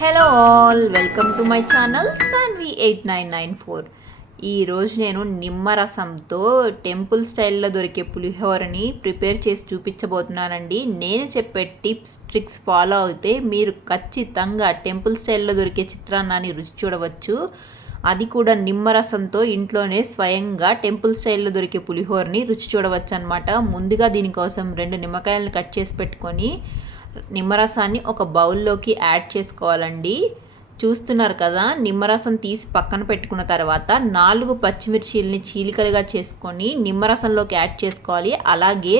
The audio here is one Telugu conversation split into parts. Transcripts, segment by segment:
Hello all welcome to my channel Saanvi eight nine nine four ఈరోజు నేను నిమ్మరసంతో టెంపుల్ స్టైల్లో దొరికే పులిహోరని ప్రిపేర్ చేసి చూపించబోతున్నానండి. నేను చెప్పే టిప్స్ ట్రిక్స్ ఫాలో అయితే మీరు ఖచ్చితంగా టెంపుల్ స్టైల్లో దొరికే చిత్రాన్నాన్ని రుచి చూడవచ్చు. అది కూడా నిమ్మరసంతో ఇంట్లోనే స్వయంగా టెంపుల్ స్టైల్లో దొరికే పులిహోరని రుచి చూడవచ్చు అనమాట ముందుగా దీనికోసం రెండు నిమ్మకాయలను కట్ చేసి పెట్టుకొని నిమ్మరసాన్ని ఒక బౌల్లోకి యాడ్ చేసుకోవాలండి. చూస్తున్నారు కదా నిమ్మరసం తీసి పక్కన పెట్టుకున్న తర్వాత నాలుగు పచ్చిమిర్చీలని చీలికలుగా చేసుకొని నిమ్మరసంలోకి యాడ్ చేసుకోవాలి. అలాగే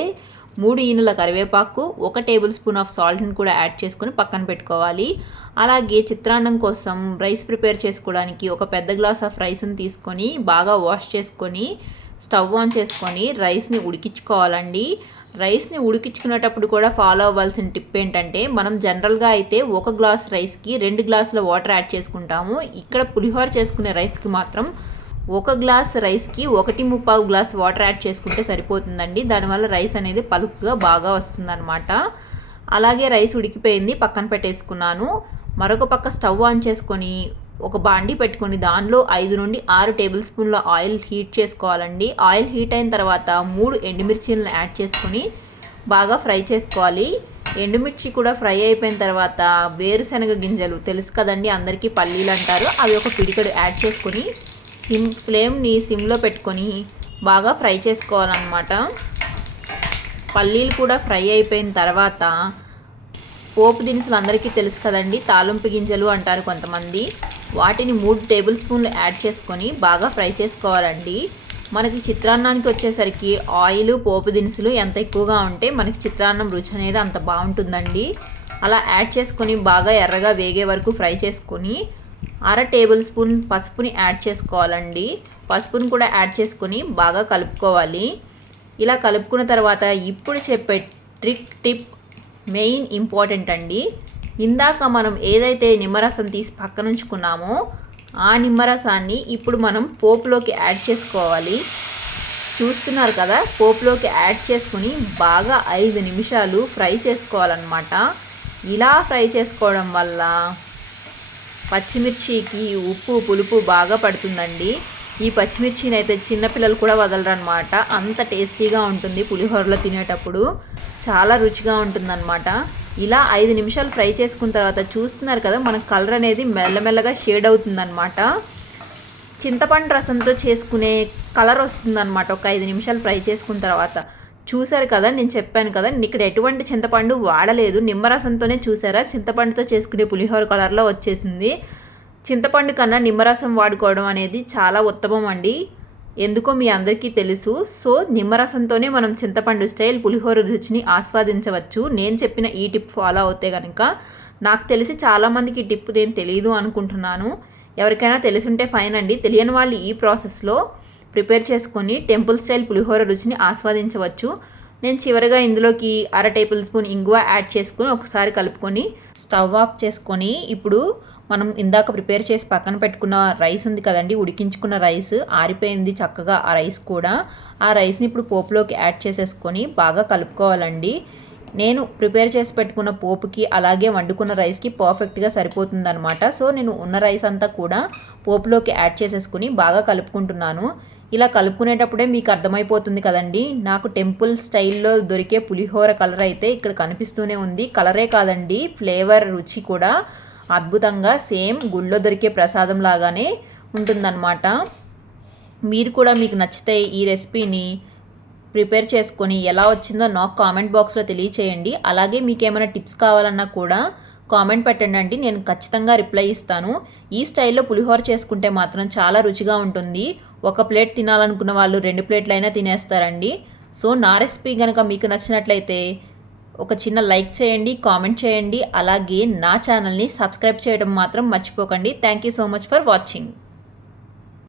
మూడు ఈనుల కరివేపాకు ఒక టేబుల్ స్పూన్ ఆఫ్ సాల్ట్ని కూడా యాడ్ చేసుకొని పక్కన పెట్టుకోవాలి. అలాగే చిత్రాన్నం కోసం రైస్ ప్రిపేర్ చేసుకోవడానికి ఒక పెద్ద గ్లాస్ ఆఫ్ రైస్ని తీసుకొని బాగా వాష్ చేసుకొని స్టవ్ ఆన్ చేసుకొని రైస్ని ఉడికించుకోవాలండి. రైస్ని ఉడికించుకునేటప్పుడు కూడా ఫాలో అవ్వాల్సిన టిప్ ఏంటంటే మనం జనరల్గా అయితే ఒక గ్లాస్ రైస్కి రెండు గ్లాసుల వాటర్ యాడ్ చేసుకుంటాము. ఇక్కడ పులిహోర చేసుకునే రైస్కి మాత్రం ఒక గ్లాస్ రైస్కి ఒకటి ముప్పావు గ్లాస్ వాటర్ యాడ్ చేసుకుంటే సరిపోతుందండి. దానివల్ల రైస్ అనేది పలుపుగా బాగా వస్తుందన్నమాట. అలాగే రైస్ ఉడికిపోయింది పక్కన పెట్టేసుకున్నాను. మరొక పక్క స్టవ్ ఆన్ చేసుకొని ఒక బాండి పెట్టుకొని దానిలో ఐదు నుండి ఆరు టేబుల్ స్పూన్ల ఆయిల్ హీట్ చేసుకోవాలండి. ఆయిల్ హీట్ అయిన తర్వాత మూడు ఎండుమిర్చీలను యాడ్ చేసుకొని బాగా ఫ్రై చేసుకోవాలి. ఎండుమిర్చి కూడా ఫ్రై అయిపోయిన తర్వాత వేరుశనగ గింజలు తెలుసు కదండి అందరికీ పల్లీలు అంటారు. అవి ఒక పిడికడు యాడ్ చేసుకొని సిమ్ ఫ్లేమ్ని సిమ్లో పెట్టుకొని బాగా ఫ్రై చేసుకోవాలన్నమాట. పల్లీలు కూడా ఫ్రై అయిపోయిన తర్వాత పోపు దినుసులు అందరికీ తెలుసు కదండి తాలింపు గింజలు అంటారు కొంతమంది. వాటిని మూడు టేబుల్ స్పూన్లు యాడ్ చేసుకొని బాగా ఫ్రై చేసుకోవాలండి. మనకి చిత్రాన్నానికి వచ్చేసరికి ఆయిల్ పోపు దినుసులు ఎంత ఎక్కువగా ఉంటే మనకి చిత్రాన్నం రుచి అనేది అంత బాగుంటుందండి. అలా యాడ్ చేసుకొని బాగా ఎర్రగా వేగే వరకు ఫ్రై చేసుకొని అర టేబుల్ స్పూన్ పసుపుని యాడ్ చేసుకోవాలండి. పసుపుని కూడా యాడ్ చేసుకొని బాగా కలుపుకోవాలి. ఇలా కలుపుకున్న తర్వాత ఇప్పుడు చెప్పే ట్రిక్ టిప్ మెయిన్ ఇంపార్టెంట్ అండి. ఇందాక మనం ఏదైతే నిమ్మరసం తీసి పక్కన ఉంచుకున్నామో ఆ నిమ్మరసాన్ని ఇప్పుడు మనం పోపులోకి యాడ్ చేసుకోవాలి. చూస్తున్నారు కదా? పోపులోకి యాడ్ చేసుకుని బాగా ఐదు నిమిషాలు ఫ్రై చేసుకోవాలన్నమాట. ఇలా ఫ్రై చేసుకోవడం వల్ల పచ్చిమిర్చికి ఉప్పు పులుపు బాగా పడుతుందండి. ఈ పచ్చిమిర్చిని అయితే చిన్నపిల్లలు కూడా వదలరనమాట అంత టేస్టీగా ఉంటుంది పులిహోరలో తినేటప్పుడు. చాలా రుచిగా ఉంటుందన్నమాట. ఇలా ఐదు నిమిషాలు ఫ్రై చేసుకున్న తర్వాత చూస్తున్నారు కదా మన కలర్ అనేది మెల్లమెల్లగా షేడ్ అవుతుందన్నమాట. చింతపండు రసంతో చేసుకునే కలర్ వస్తుందన్నమాట ఒక ఐదు నిమిషాలు ఫ్రై చేసుకున్న తర్వాత. చూసారు కదా నేను చెప్పాను కదా ఇక్కడ ఎటువంటి చింతపండు వాడలేదు. నిమ్మరసంతోనే చూసారా? చింతపండుతో చేసుకునే పులిహోర కలర్లో వచ్చేసింది. చింతపండు కన్నా నిమ్మరసం వాడుకోవడం అనేది చాలా ఉత్తమం అండి. ఎందుకో మీ అందరికీ తెలుసు. సో నిమ్మరసంతోనే మనం చింతపండు స్టైల్ పులిహోర రుచిని ఆస్వాదించవచ్చు. నేను చెప్పిన ఈ టిప్ ఫాలో అవుతే కనుక నాకు తెలిసి చాలామందికి ఈ టిప్ నేను తెలియదు అనుకుంటున్నాను. ఎవరికైనా తెలిసుంటే ఫైన్ అండి. తెలియని వాళ్ళు ఈ ప్రాసెస్లో ప్రిపేర్ చేసుకొని టెంపుల్ స్టైల్ పులిహోర రుచిని ఆస్వాదించవచ్చు. నేను చివరిగా ఇందులోకి అర టేబుల్ స్పూన్ ఇంగువ యాడ్ చేసుకొని ఒకసారి కలుపుకొని స్టవ్ ఆఫ్ చేసుకొని ఇప్పుడు మనం ఇందాక ప్రిపేర్ చేసి పక్కన పెట్టుకున్న రైస్ ఉంది కదండి ఉడికించుకున్న రైస్ ఆరిపోయింది చక్కగా ఆ రైస్ కూడా. ఆ రైస్ని ఇప్పుడు పోపులోకి యాడ్ చేసేసుకొని బాగా కలుపుకోవాలండి. నేను ప్రిపేర్ చేసి పెట్టుకున్న పోపుకి అలాగే వండుకున్న రైస్కి పర్ఫెక్ట్గా సరిపోతుందనమాట సో నేను ఉన్న రైస్ అంతా కూడా పోపులోకి యాడ్ చేసేసుకుని బాగా కలుపుకుంటున్నాను. ఇలా కలుపుకునేటప్పుడే మీకు అర్థమైపోతుంది కదండి నాకు టెంపుల్ స్టైల్లో దొరికే పులిహోర కలర్ అయితే ఇక్కడ కనిపిస్తూనే ఉంది. కలరే కాదండి ఫ్లేవర్ రుచి కూడా. అద్భుతంగా సేమ్ గుళ్ళో దొరికే ప్రసాదం లాగానే ఉంటుందన్నమాట. మీరు కూడా మీకు నచ్చితే ఈ రెసిపీని ప్రిపేర్ చేసుకొని ఎలా వచ్చిందో నాకు కామెంట్ బాక్స్లో తెలియచేయండి. అలాగే మీకు ఏమైనా టిప్స్ కావాలన్నా కూడా కామెంట్ పెట్టండి అండి. నేను ఖచ్చితంగా రిప్లై ఇస్తాను. ఈ స్టైల్లో పులిహోర చేసుకుంటే మాత్రం చాలా రుచిగా ఉంటుంది. ఒక ప్లేట్ తినాలనుకున్న వాళ్ళు రెండు ప్లేట్లైనా తినేస్తారండి. సో నా రెసిపీ కనుక మీకు నచ్చినట్లయితే ఒక చిన్న లైక్ చేయండి కామెంట్ చేయండి. అలాగే నా ఛానల్ని సబ్స్క్రైబ్ చేయడం మాత్రం మర్చిపోకండి. Thank you so much for watching.